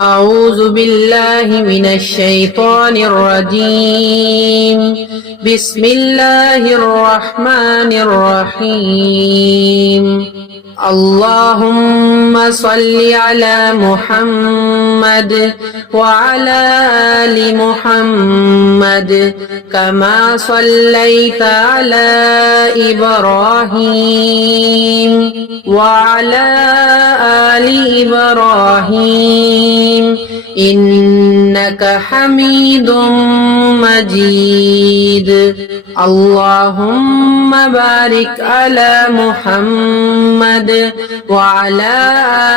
أعوذ بالله من الشيطان الرجيم. بسم الله الرحمن الرحيم. اللهم صل على محمد وعلى آل محمد كما صليت على إبراهيم وعلى آل إبراهيم إنك حميد مجيد. اللهم بارك على محمد وعلى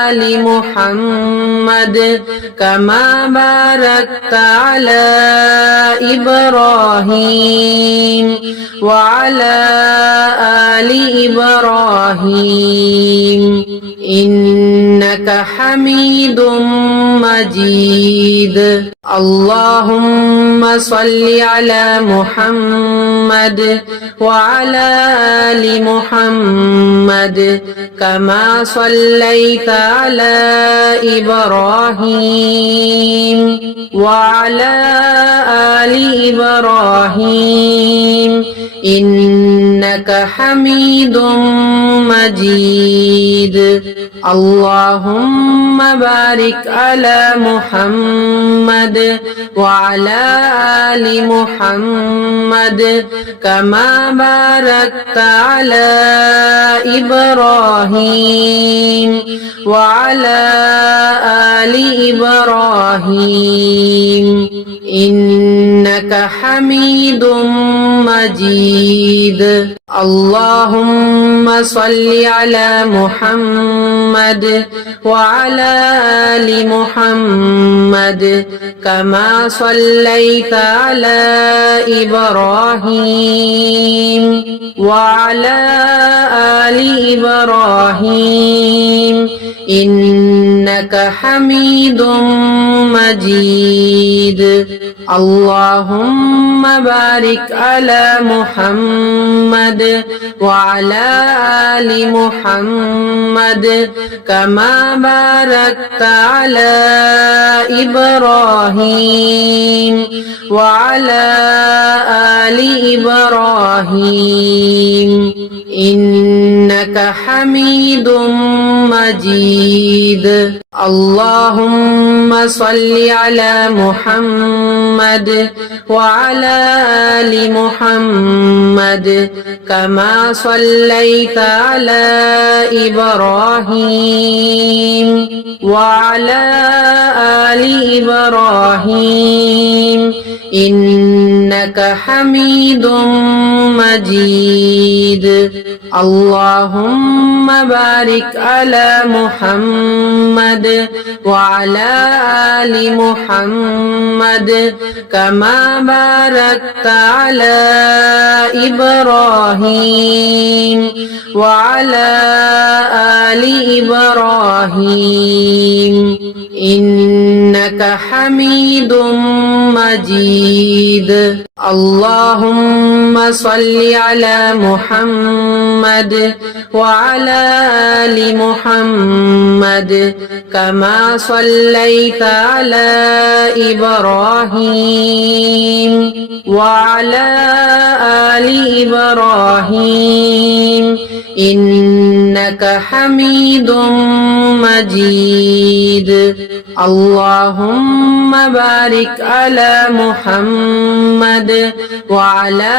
آل محمد كما باركت على إبراهيم وعلى آل إبراهيم إنك حميد مجيد. اللهم صل على محمد وعلى آل محمد كما صليت على إبراهيم وعلى آل إبراهيم إنك حميد مجيد. اللهم بارك على محمد وعلى آل محمد كما باركت على إبراهيم وعلى آل إبراهيم إنك حميد مجيد. اللهم صل على محمد وعلى آل محمد كما صليت على إبراهيم وعلى آل إبراهيم إنك حميد مجيد. اللهم بارك على محمد وعلى آل محمد كما باركت على إبراهيم وعلى آل إبراهيم إنك حميد مجيد. اللهم صل على محمد وعلى آل محمد كما صليت على إبراهيم وعلى آل إبراهيم إنك حميد مجيد. اللهم بارك على محمد وعلى آل محمد كما باركت على إبراهيم وعلى آل إبراهيم إنك حميد مجيد. اللهم صل على محمد وعلى آل محمد كما صليت على إبراهيم وعلى آل إبراهيم إنك حميد مجيد. اللهم بارك على محمد وعلى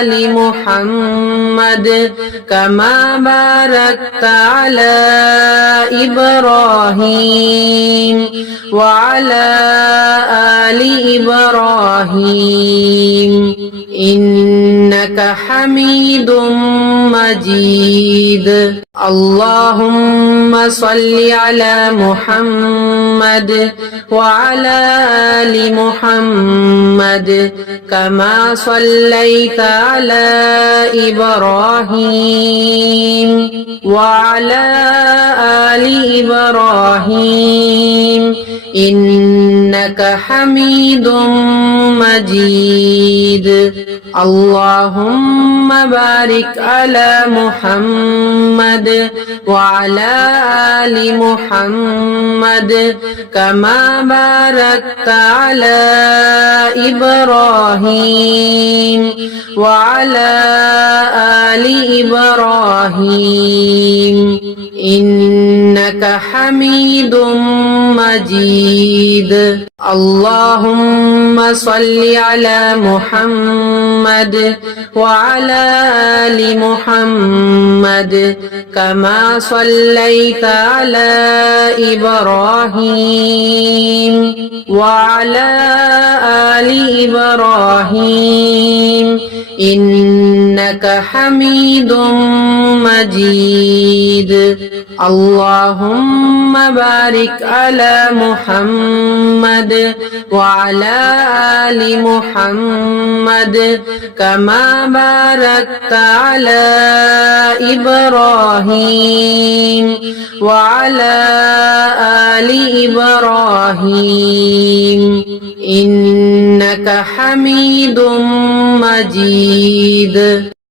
آل محمد كما باركت على إبراهيم وعلى آل إبراهيم إنك حميد مجيد. اللهم صل على محمد وعلى آل محمد كما صليت على إبراهيم وعلى آل إبراهيم إنك إنك حميد مجيد اللهم بارك على محمد وعلى آل محمد كما باركت على إبراهيم وعلى آل إبراهيم إنك حميد مجيد اللهم صل على محمد وعلى آل محمد كما صليت على إبراهيم وعلى آل إبراهيم إنك حميد مجيد اللهم بارك على محمد وعلى آل محمد كما باركت على إبراهيم وعلى آل إبراهيم إنك حميد مجيد